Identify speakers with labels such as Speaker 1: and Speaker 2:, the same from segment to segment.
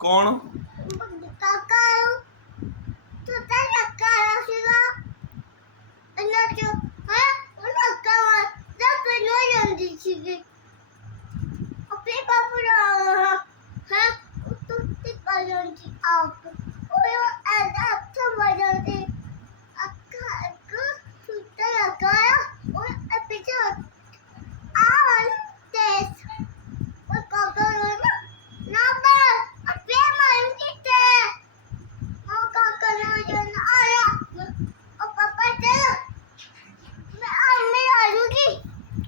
Speaker 1: ਕੌਣ
Speaker 2: ਕਾਕਾ ਤੂੰ ਤਾਂ ਲੱਗਾ ਸੀਗਾ ਇਹਨਾਂ ਚ ਹੈ ਉਹ ਲੱਗਾ ਵਾ ਤਾਂ ਪਹਿਲਾਂ ਜਾਂਦੀ ਸੀਗੀ ਆਪਣੇ ਬਾਪੂ ਦਾ ਹੈ ਤੂੰ ਤੇ ਜਾਂਦੀ ਆਪ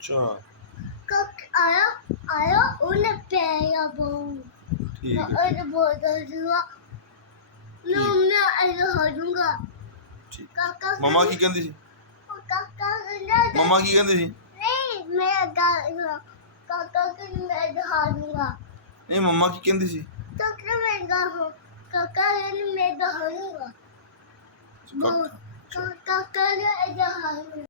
Speaker 1: Çok.
Speaker 2: Kalk ara ara öyle beyabım.
Speaker 1: İyi. Öyle
Speaker 2: boğazına. Ne olmuyor öyle harunga. Mama ki
Speaker 1: kendi.
Speaker 2: Mama
Speaker 1: ki kendi.
Speaker 2: Ne? Mera. Kaka ki mera.
Speaker 1: Ne mama ki kendi si?
Speaker 2: Kaka mera harunga. Kaka mera harunga. Kaka mera harunga.